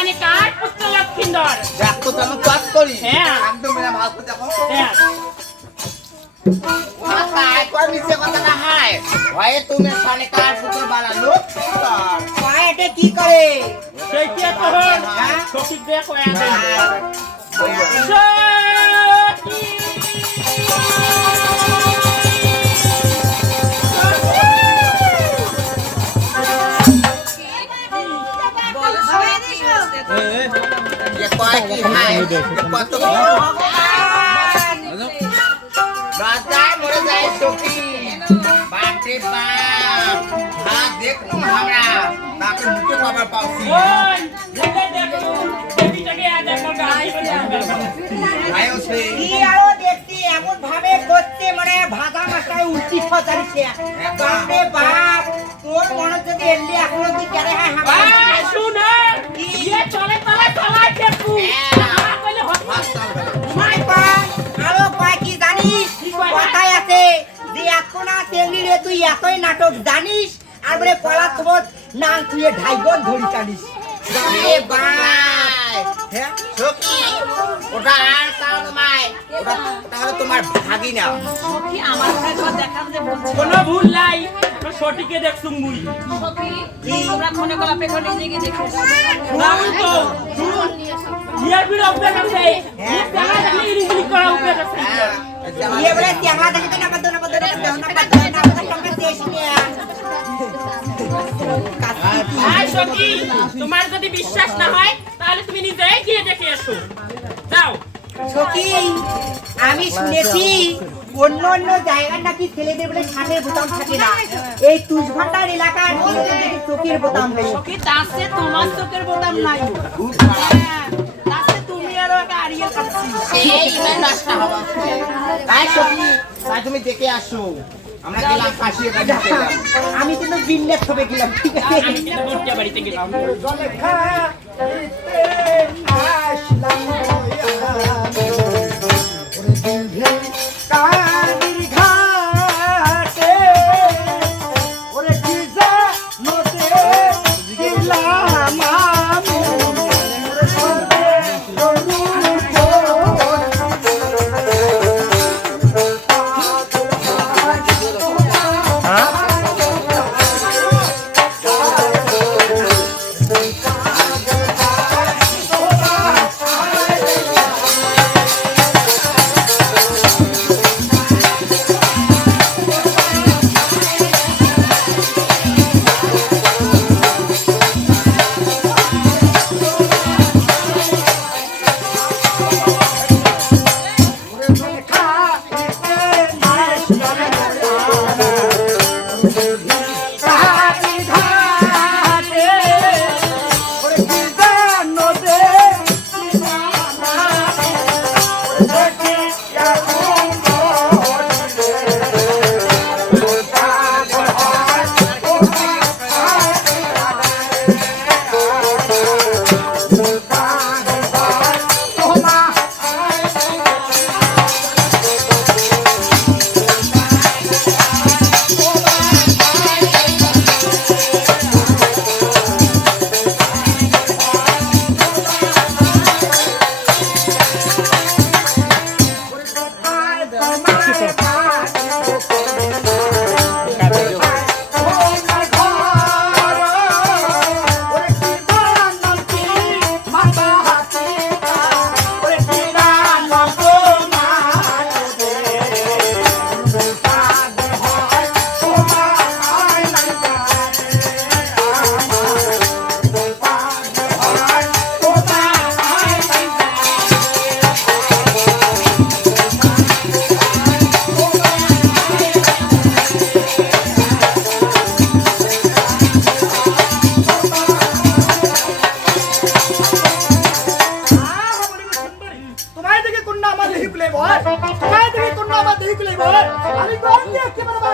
মানে কার পুত্র লক্ষিন্দর দেখো তো আমি কাজ করি হ্যাঁ একদম মেরা ভালো করে দেখো হ্যাঁ মাথায় কই মিছে কথা না হয় ভয়ে তুমি সালে কার পুত্র বানালো কয় এটা কি করে সেই কি কহন সঠিক দেখো আছে ये कौन की है ये कत राजा मोरे जाए सोकी बाप रे बाप हां देख नु हमरा ताके मुके खबर पाउसी ओय जल्दी देखो দেবীটাকে আজ একটা গাড়ি বলে आयो से কি আরো দেখছি এমন ভাবে করতে মানে ভাজা মাছটাই উল্টি ফজারিছে বাপ রে বাপ তোর মনে যদি এলি এখনো তুই কেরে হয় হাবা শুনো ये চলে চলে চালাই দেখু কইলে হত মাই পা আরো কয় কি জানিস কথাই আছে যে এখনা তেলি রে তুই এতই নাটক জানিস আর বলে কলা তোমার নাং তুই ঢাইগন ধরি টানিস এ বাপ হ্যাঁ সোকি ওটা আর সাউন্ড মাই ওটা তাহলে তোমার ভাগিনা সখী আমার কাছে দেখাম যে বলছি কোনো ভুল নাই তো সঠিকে দেখছুম মুই সখী তোমরা ফোনে কলা পেছনে নিজে দেখো রাউন তো শুনুন ইয়ার বিল অপডেট আছে দেখা দেখলে ইরিজিলি করা উপরে আছে ये बड़े त्यागा देखे ना बदो ना टंका देश ने আয় সখী তোমার যদি বিশ্বাস না হয় তাহলে তুমি নিজেই গিয়ে দেখে এসো যাও সখী আমি শুনেছি অন্য অন্য জায়গায় নাকি ছেলেদের বলে শাকের বোতাম থাকে না এই তুষভান্ডার এলাকার ছেলেদের নাকি চোখের বোতাম নেই সখী তাসে তোমার চোখের বোতাম নাই খুব খারাপ তাসে তুমি আরো একটা আড়িয়াল কাটছি এই ইমান নষ্ট হবে তাই সোকি তাই তুমি দেখে আসো আমরা গেলাম ফাঁসি কাটতে গেলাম আমি কিন্তু বিল্লের ছবে গেলাম ঠিক আছে আমি কিন্তু ভোটটা বাড়িতে গেলাম আমি কোন দিয়ে কি বলবো